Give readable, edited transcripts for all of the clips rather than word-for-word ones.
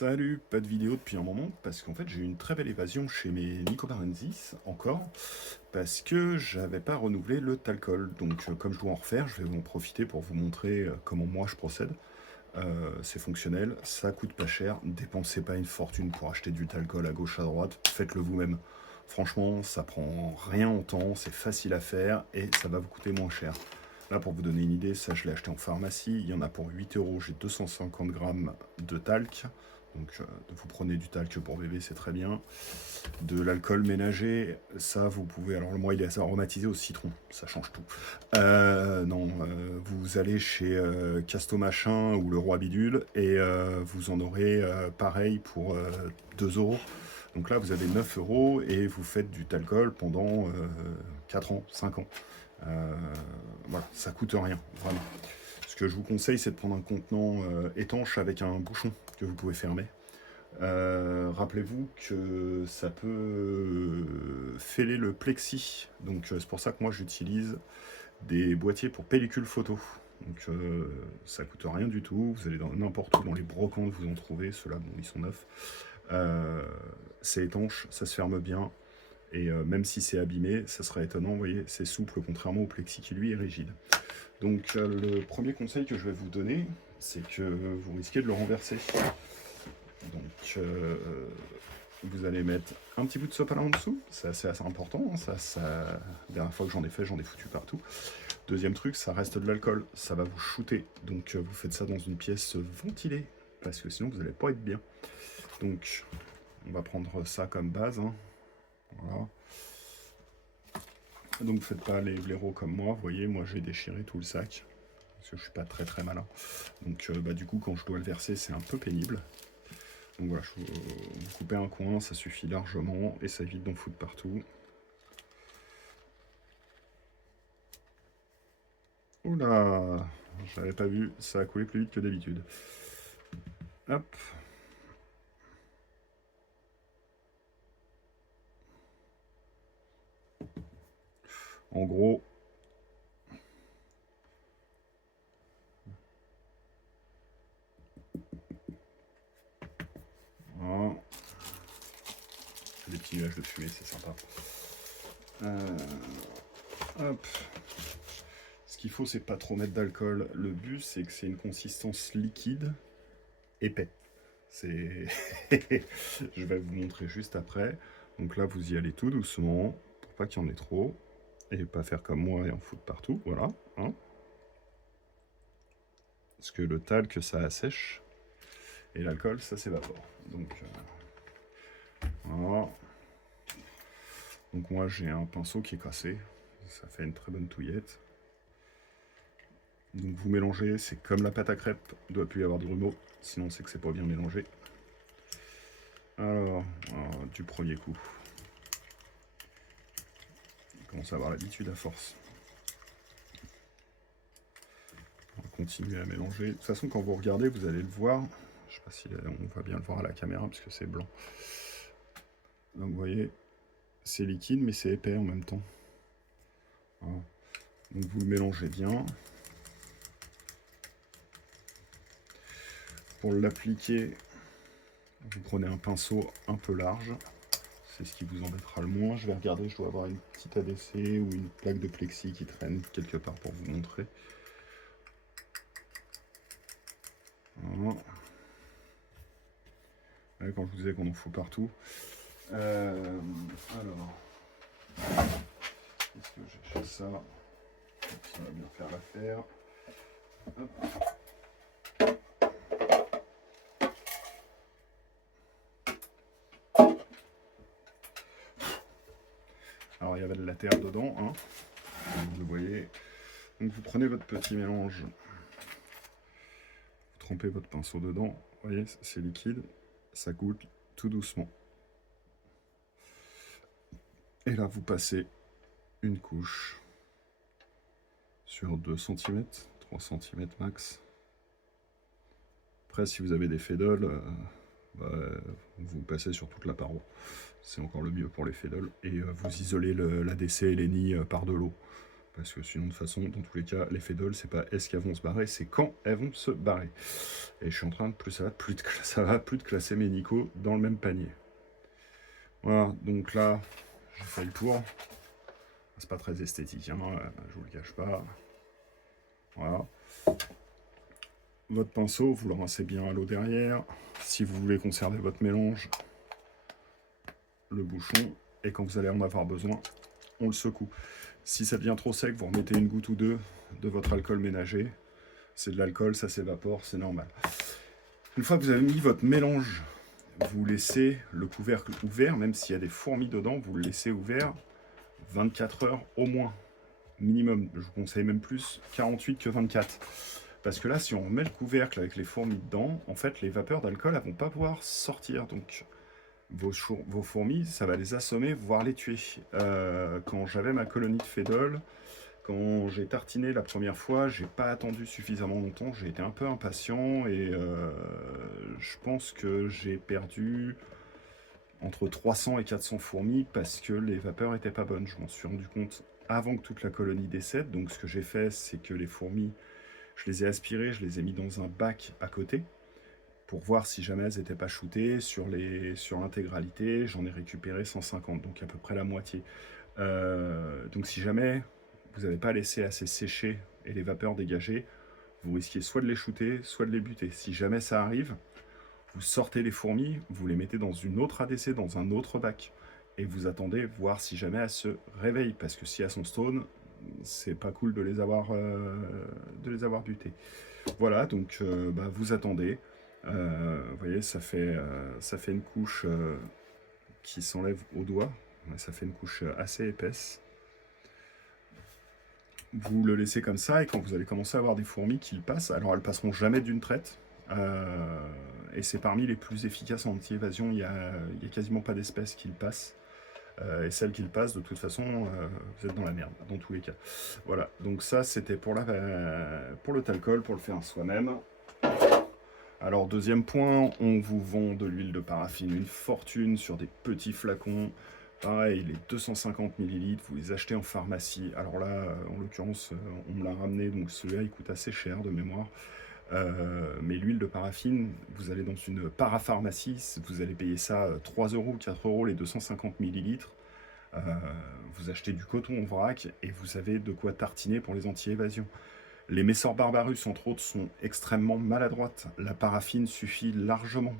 Salut, pas de vidéo depuis un moment parce qu'en fait j'ai eu une très belle évasion chez mes Nicobarensis encore parce que j'avais pas renouvelé le talcol. Donc comme je dois en refaire, je vais en profiter pour vous montrer comment moi je procède. C'est fonctionnel, ça coûte pas cher, dépensez pas une fortune pour acheter du talcol à gauche à droite, faites-le vous-même. Franchement, ça prend rien en temps, c'est facile à faire et ça va vous coûter moins cher. Là, pour vous donner une idée, ça je l'ai acheté en pharmacie, il y en a pour 8 euros, j'ai 250 grammes de talc. Donc vous prenez du talc pour bébé, c'est très bien. De l'alcool ménager, ça vous pouvez... Alors moi il est aromatisé au citron, ça change tout. Non, vous allez chez Casto Machin ou le Roi Bidule et vous en aurez pareil pour 2 euros. Donc là vous avez 9 euros et vous faites du talcol pendant 4 ans, 5 ans. Euh, voilà, ça coûte rien, vraiment. Ce que je vous conseille, c'est de prendre un contenant étanche avec un bouchon que vous pouvez fermer. Rappelez-vous que ça peut fêler le plexi. Donc c'est pour ça que moi j'utilise des boîtiers pour pellicule photo. Donc ça coûte rien du tout. Vous allez dans n'importe où dans les brocantes, vous en trouvez. Ceux-là, bon, ils sont neufs. C'est étanche, ça se ferme bien. Et même si c'est abîmé, ça serait étonnant, vous voyez, c'est souple contrairement au plexi qui lui est rigide. Donc le premier conseil que je vais vous donner, c'est que vous risquez de le renverser. Donc vous allez mettre un petit bout de sopalin en dessous, c'est assez important, hein, la dernière fois que j'en ai fait, j'en ai foutu partout. Deuxième truc, ça reste de l'alcool, ça va vous shooter, donc vous faites ça dans une pièce ventilée, parce que sinon vous n'allez pas être bien. Donc on va prendre ça comme base, hein. Voilà. Donc ne faites pas les blaireaux comme moi, vous voyez, moi j'ai déchiré tout le sac, parce que je suis pas très malin. Donc du coup quand je dois le verser c'est un peu pénible. Donc voilà, vous coupez un coin, ça suffit largement, et ça évite d'en foutre partout. Oula, je l'avais pas vu, ça a coulé plus vite que d'habitude. Hop. En gros, voilà. Des petits nuages de fumée, c'est sympa. Hop. Ce qu'il faut, c'est pas trop mettre d'alcool. Le but, c'est que c'est une consistance liquide, épais. C'est... Je vais vous montrer juste après. Donc là, vous y allez tout doucement, pour pas qu'il y en ait trop. Et pas faire comme moi et en foutre partout, voilà. Hein. Parce que le talc, ça assèche. Et l'alcool, ça s'évapore. Donc, voilà. Donc moi, j'ai un pinceau qui est cassé. Ça fait une très bonne touillette. Donc vous mélangez, c'est comme la pâte à crêpes. Il ne doit plus y avoir de grumeaux, sinon c'est que c'est pas bien mélangé. Alors, du premier coup. On commence à avoir l'habitude à force. On va continuer à mélanger. De toute façon, quand vous regardez, vous allez le voir. Je sais pas si on va bien le voir à la caméra, parce que c'est blanc. Donc vous voyez, c'est liquide, mais c'est épais en même temps. Voilà. Donc vous le mélangez bien. Pour l'appliquer, vous prenez un pinceau un peu large. C'est ce qui vous embêtera le moins. Je vais regarder, je dois avoir une petite ADC ou une plaque de plexi qui traîne quelque part pour vous montrer. Voilà. Ouais, quand je vous disais qu'on en fout partout. Alors, est-ce que j'ai fait ça? Ça va bien faire l'affaire. Alors il y avait de la terre dedans, hein. Vous voyez. Donc vous prenez votre petit mélange, vous trempez votre pinceau dedans, vous voyez, c'est liquide, ça goûte tout doucement. Et là vous passez une couche sur 2 cm, 3 cm max. Après si vous avez des fédoles, vous passez sur toute la paro. C'est encore le mieux pour les fédoles. Et vous isolez l'ADC et les nids par de l'eau. Parce que sinon, de toute façon, dans tous les cas, les fédoles, c'est pas est-ce qu'elles vont se barrer, c'est quand elles vont se barrer. Et je suis en train de ça va plus de classer mes Nico dans le même panier. Voilà, donc là, j'ai fait le tour. C'est pas très esthétique, hein, je vous le cache pas. Voilà. Votre pinceau, vous le rincez bien à l'eau derrière. Si vous voulez conserver votre mélange, le bouchon, et quand vous allez en avoir besoin, on le secoue. Si ça devient trop sec, vous remettez une goutte ou deux de votre alcool ménager. C'est de l'alcool, ça s'évapore, c'est normal. Une fois que vous avez mis votre mélange, vous laissez le couvercle ouvert, même s'il y a des fourmis dedans, vous le laissez ouvert 24 heures au moins, minimum. Je vous conseille même plus 48 que 24. Parce que là, si on met le couvercle avec les fourmis dedans, en fait, les vapeurs d'alcool, elles vont pas pouvoir sortir. Donc, vos fourmis, ça va les assommer, voire les tuer. Quand j'avais ma colonie de fédole, quand j'ai tartiné la première fois, j'ai pas attendu suffisamment longtemps, j'ai été un peu impatient et je pense que j'ai perdu entre 300 et 400 fourmis parce que les vapeurs étaient pas bonnes. Je m'en suis rendu compte avant que toute la colonie décède. Donc ce que j'ai fait, c'est que les fourmis, je les ai aspirées, je les ai mis dans un bac à côté pour voir si jamais elles n'étaient pas shootées sur l'intégralité. J'en ai récupéré 150, donc à peu près la moitié. Donc si jamais vous n'avez pas laissé assez sécher et les vapeurs dégagées, vous risquez soit de les shooter, soit de les buter. Si jamais ça arrive, vous sortez les fourmis, vous les mettez dans une autre ADC, dans un autre bac, et vous attendez voir si jamais elles se réveillent, parce que si elles sont stone, c'est pas cool de les avoir butées. Voilà, donc vous attendez. Vous voyez, ça fait une couche qui s'enlève au doigt. Ça fait une couche assez épaisse. Vous le laissez comme ça, et quand vous allez commencer à avoir des fourmis qui passent, alors elles passeront jamais d'une traite, et c'est parmi les plus efficaces en anti-évasion. Il y a quasiment pas d'espèces qui le passent, et celles qui le passent, de toute façon, vous êtes dans la merde, dans tous les cas. Voilà, donc ça c'était pour le talcol, pour le faire soi-même. Alors deuxième point, on vous vend de l'huile de paraffine une fortune sur des petits flacons. Pareil, les 250 ml, vous les achetez en pharmacie. Alors là, en l'occurrence, on me l'a ramené, donc celui-là, il coûte assez cher de mémoire. Mais l'huile de paraffine, vous allez dans une parapharmacie, vous allez payer ça 3 euros, 4 euros les 250 ml. Vous achetez du coton en vrac et vous avez de quoi tartiner pour les anti-évasions. Les Messor Barbarus, entre autres, sont extrêmement maladroites. La paraffine suffit largement.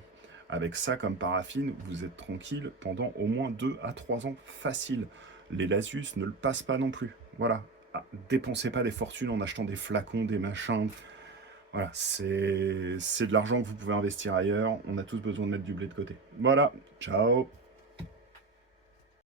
Avec ça comme paraffine, vous êtes tranquille pendant au moins 2 à 3 ans facile. Les Lasius ne le passent pas non plus. Voilà. Ah, dépensez pas des fortunes en achetant des flacons, des machins. Voilà, c'est de l'argent que vous pouvez investir ailleurs. On a tous besoin de mettre du blé de côté. Voilà, ciao.